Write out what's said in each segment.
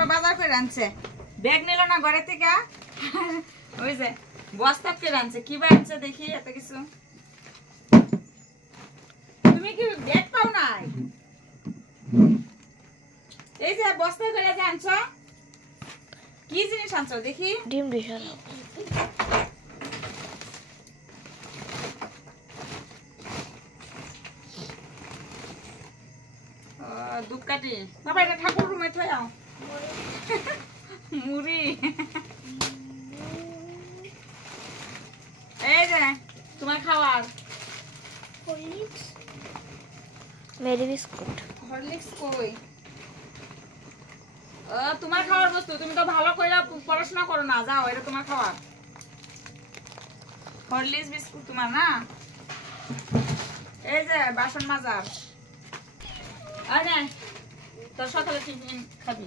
পাপা বাজার করে আনছে ব্যাগ নিল না ঘরে থেকে ওই যে বস্তা করে আনছে কি আনছে দেখি এত কিছু তুমি কি ব্যাগ পাও নাই এই যে বস্তা করে যে আনছো কি জিনিস আনছো দেখি ডিম বিশাল দুধকাঠি বাবা এটা ঠাকুর রুমে থই আও মুড়ি এই যে তোমার খাবার হরলিক্স মেরি বিস্কুট হরলিক্স কই তোমার খাবার বস্তু তুমি তো ভালো কইরা পড়াশোনা করো না যাও এটা তোমার খাবার হরলিক্স বিস্কুট তোমার না এই যে বাসন মাজার আরে তোর সকালে টিফিন খাবি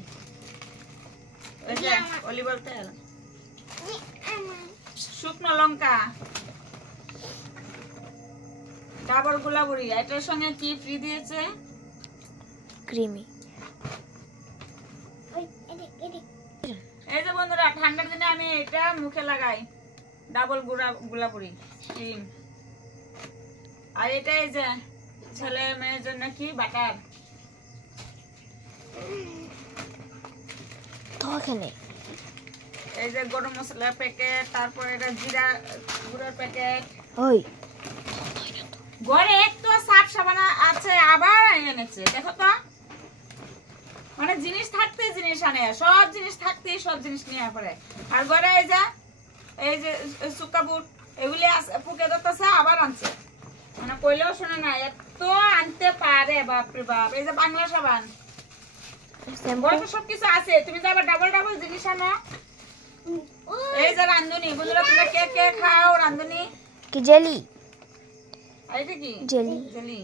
এই যে অলিভ অয়েল তেল শুকনো লঙ্কা ডাবর গোলাবড়ি এটার সঙ্গে কি ফ্রি দিয়েছে ক্রিমি এই যে বন্ধুরা ঠান্ডার দিনে আমি এটা মুখে লাগাই ডাবল গোলাবড়ি ক্রিম আর এটা এই যে ছেলে মেয়ের জন্য কি বাটার তো এখানে এই যে গরম মশলা প্যাকেট তারপর এটা জিরা গুঁড়ার প্যাকেট ওই ঘরে একটু সাফ সাবানা আছে আবার এনেছে দেখো তো মানে জিনিস থাকতে জিনিস আনে সব জিনিস থাকতে সব জিনিস নিয়ে পড়ে আর ঘরে এই যে সুকা বুট এগুলি পুকে ধরতেছে আবার আনছে মানে কইলেও শোনে না এত আনতে পারে বাপরে বাপ এই যে বাংলা সাবান ঘরে সব কিছু আছে তুমি তো আবার ডাবল ডাবল জিনিস আনো এই যে রান্ধুনি বন্ধুরা তোমরা কে কে খাও রান্ধুনি কি জেলি এইটা কি জেলি জেলি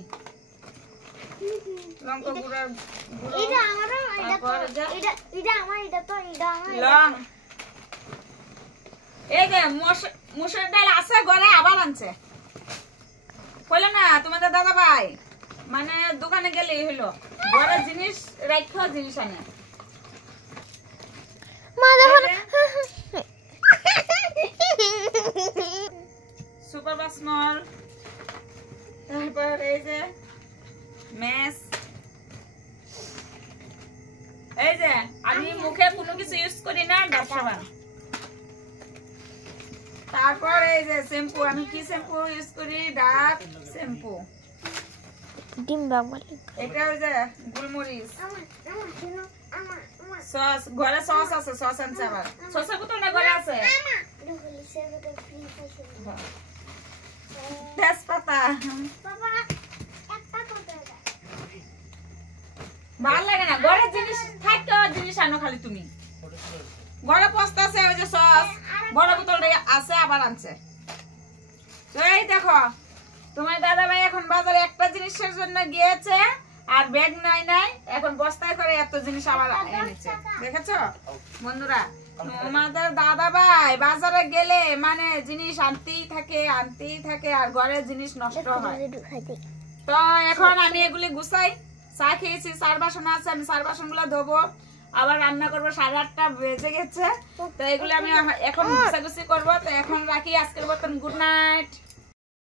লঙ্কা গুঁড়া এটা আমারও এটা আমার এটা তো এটা আমার লং এই যে মুসুর ডাল আছে ঘরে আবার আনছে কইলে না তোমাদের দাদা ভাই মানে দোকানে গেলেই হলো ঘরে জিনিস রাখো জিনিস আনে মা দেখো সুপার বাসমল তারপর এই যে মেস এই যে আমি মুখে কোনো কিছু ইউজ করি না ডাব সাবান তারপর এই যে শ্যাম্পু আমি কি শ্যাম্পু ইউজ করি ডাব শ্যাম্পু ডিম বাগবালি এটা ওই যে গোলমরিচ আমার সস ঘরে সস আছে সস আনছে আবার সসের বোতল না ঘরে আছে তেজপাতা বাবা একটা কথা ভালো লাগে না ঘরে জিনিস থাকতে জিনিস আনো খালি তুমি ঘরে পস্তা আছে ওই যে সস বড় বোতলটা আছে আবার আনছে তো এই দেখো তোমার দাদা ভাই এখন বাজারে একটা জিনিসের জন্য গিয়েছে আর ব্যাগ নাই এখন বস্তায় করে এত জিনিস আবার এনেছে দেখেছো বন্ধুরা তোমাদের দাদা ভাই বাজারে গেলে মানে জিনিস আনতেই থাকে আর ঘরের জিনিস নষ্ট হয় তো এখন আমি এগুলি গুছাই চা খেয়েছি চার বাসন আছে আমি চার বাসন গুলো ধোবো আবার রান্না করবো 8:30 বেজে গেছে তো এগুলো আমি এখন গুছাগুছি করবো তো এখন রাখি আজকের মতন গুড নাইট।